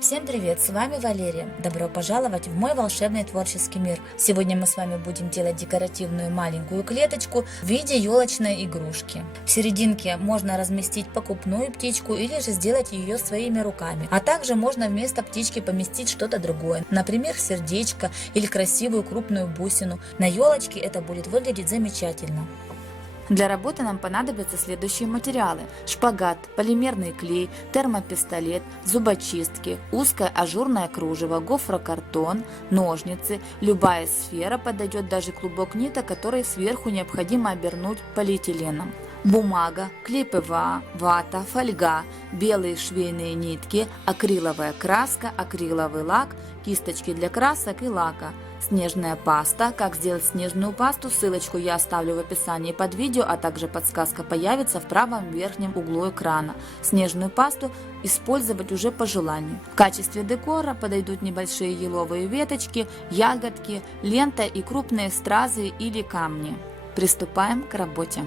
Всем привет, с вами Валерия. Добро пожаловать в мой волшебный творческий мир. Сегодня мы с вами будем делать декоративную маленькую клеточку в виде елочной игрушки. В серединке можно разместить покупную птичку или же сделать ее своими руками. А также можно вместо птички поместить что-то другое, например, сердечко или красивую крупную бусину. На елочке это будет выглядеть замечательно. Для работы нам понадобятся следующие материалы: шпагат, полимерный клей, термопистолет, зубочистки, узкое ажурное кружево, гофрокартон, ножницы. Любая сфера подойдет, даже клубок ниток, который сверху необходимо обернуть полиэтиленом. Бумага, клей ПВА, вата, фольга, белые швейные нитки, акриловая краска, акриловый лак, кисточки для красок и лака, снежная паста. Как сделать снежную пасту, ссылочку я оставлю в описании под видео, а также подсказка появится в правом верхнем углу экрана. Снежную пасту использовать уже по желанию. В качестве декора подойдут небольшие еловые веточки, ягодки, лента и крупные стразы или камни. Приступаем к работе.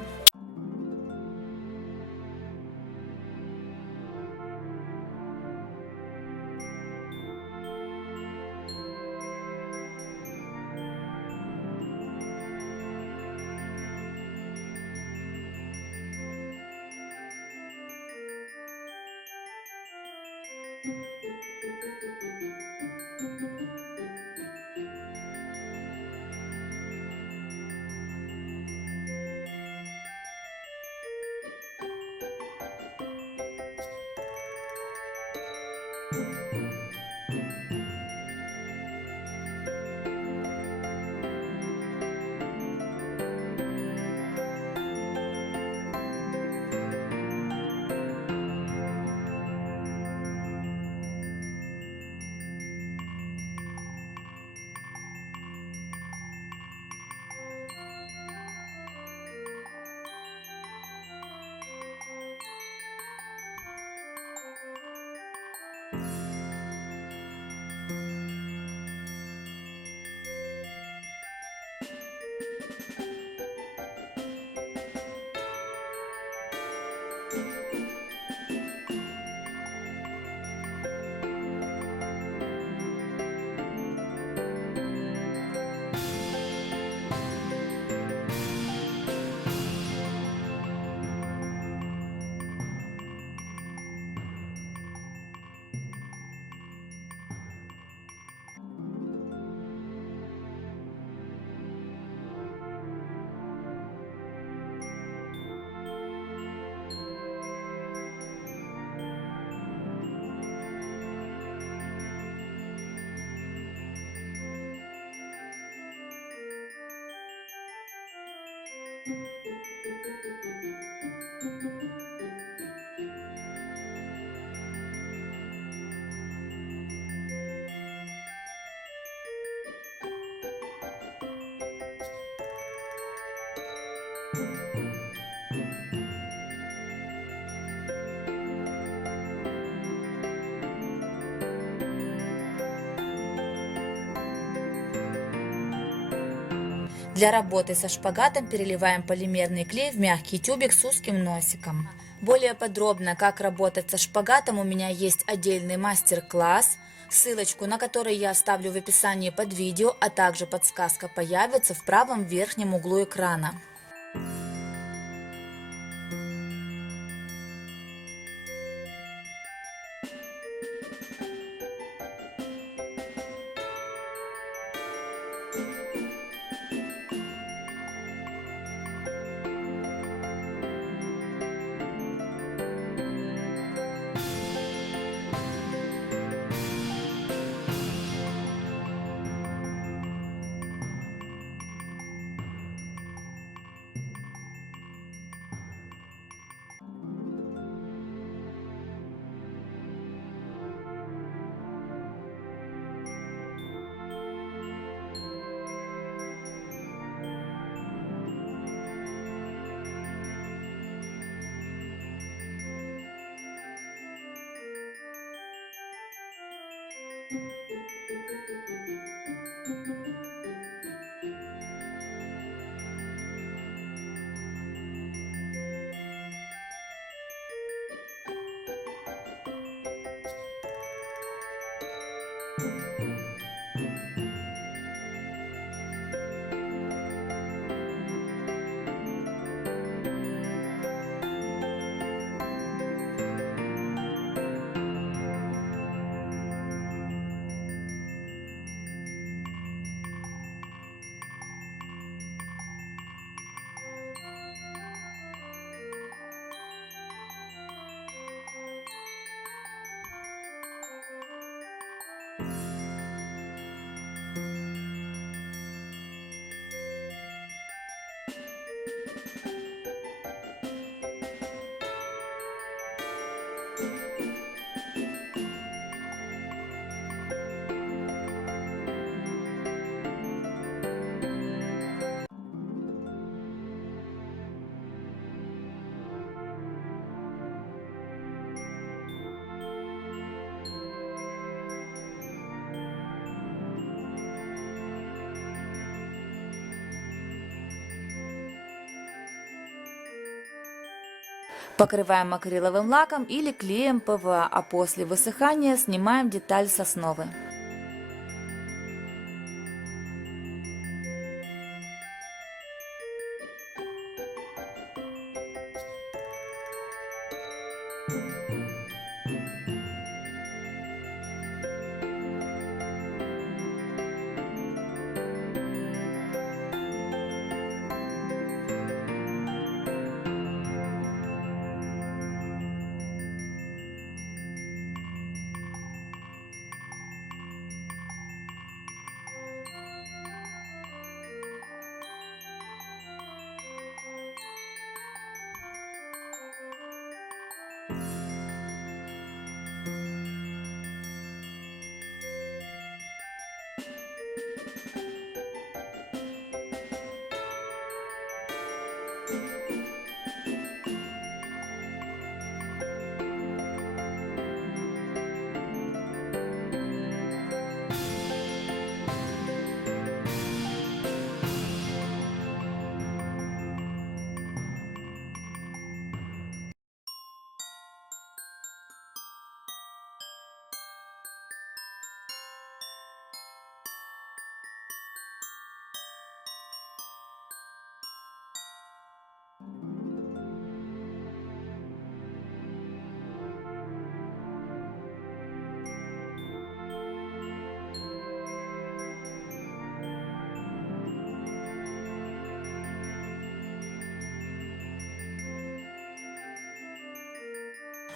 Для работы со шпагатом переливаем полимерный клей в мягкий тюбик с узким носиком. Более подробно, как работать со шпагатом, у меня есть отдельный мастер-класс, ссылочку на который я оставлю в описании под видео, а также подсказка появится в правом верхнем углу экрана. Покрываем акриловым лаком или клеем ПВА, а после высыхания снимаем деталь с основы.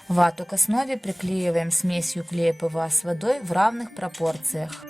Вату к основе приклеиваем смесью клея ПВА с водой в равных пропорциях.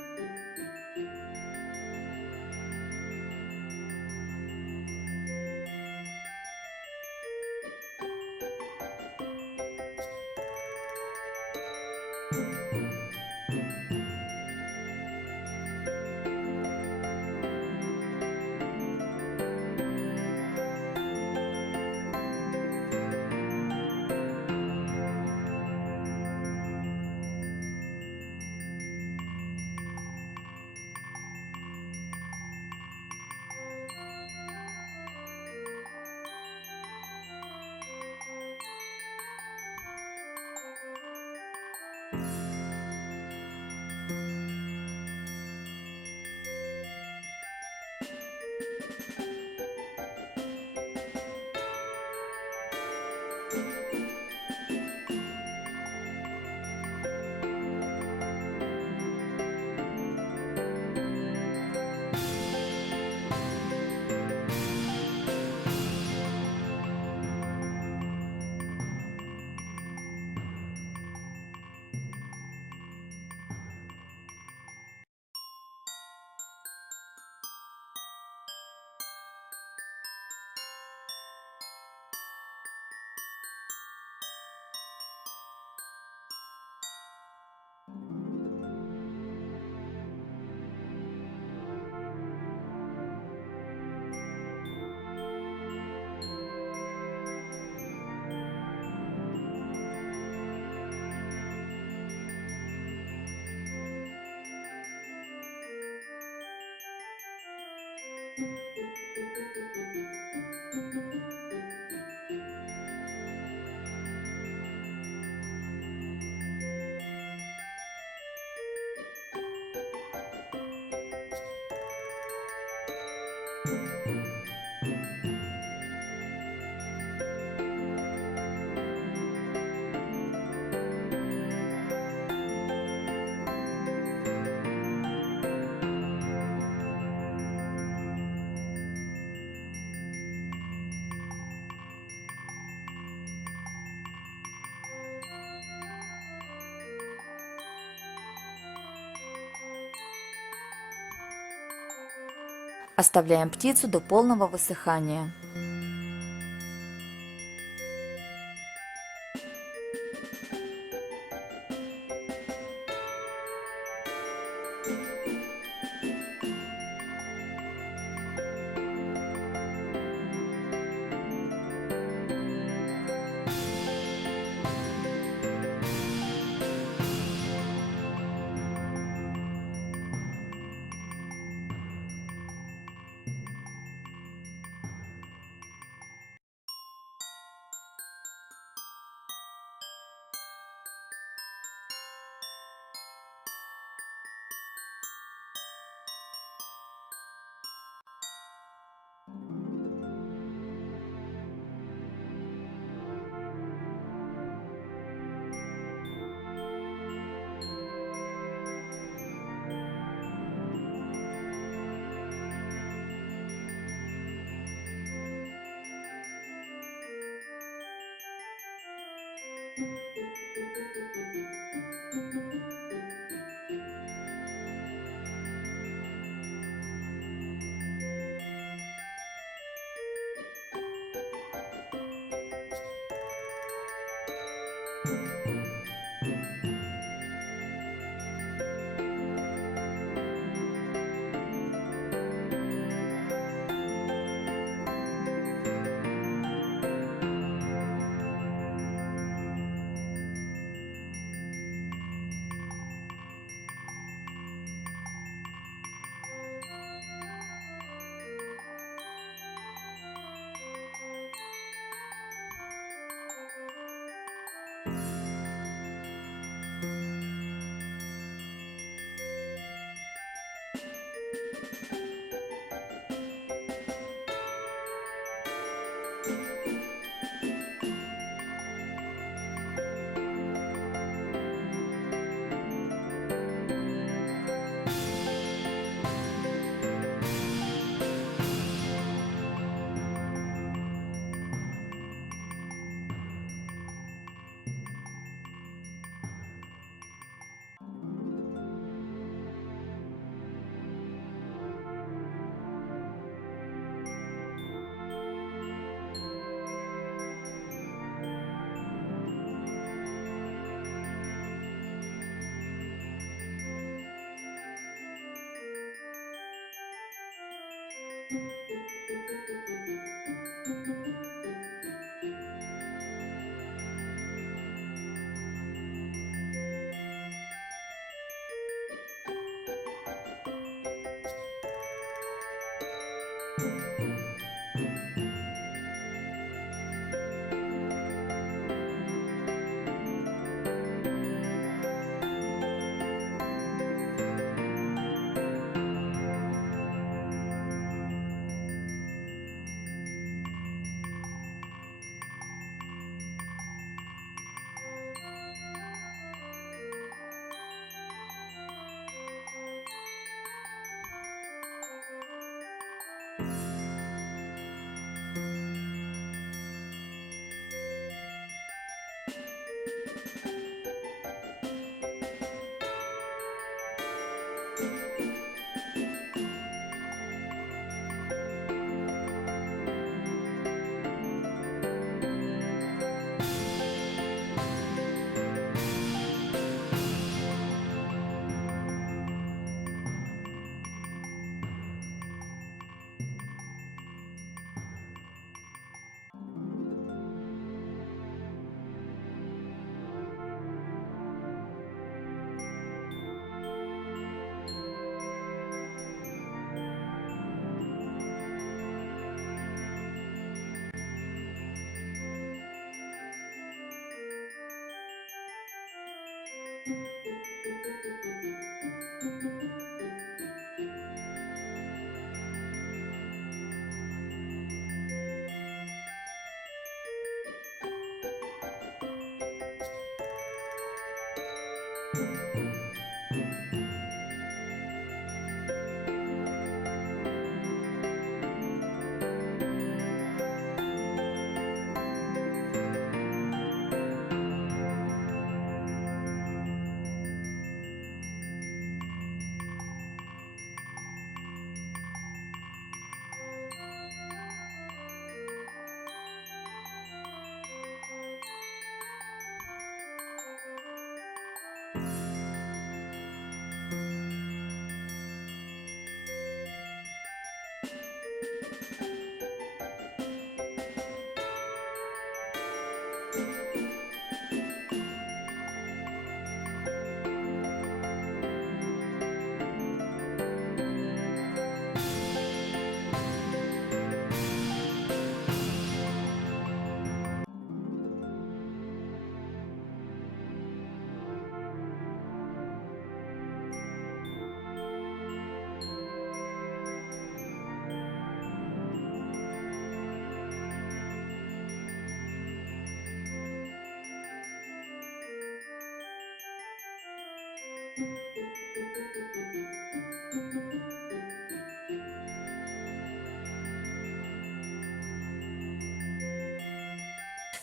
Оставляем птицу до полного высыхания.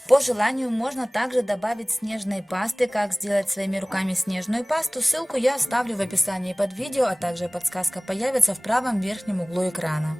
По желанию можно также добавить снежной пасты. Как сделать своими руками снежную пасту, ссылку я оставлю в описании под видео, а также подсказка появится в правом верхнем углу экрана.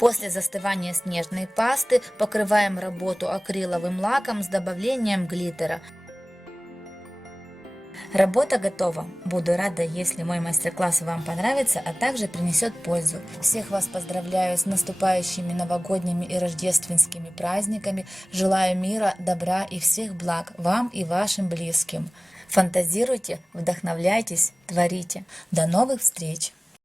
После застывания снежной пасты покрываем работу акриловым лаком с добавлением глиттера. Работа готова. Буду рада, если мой мастер-класс вам понравится, а также принесет пользу. Всех вас поздравляю с наступающими новогодними и рождественскими праздниками. Желаю мира, добра и всех благ вам и вашим близким. Фантазируйте, вдохновляйтесь, творите. До новых встреч!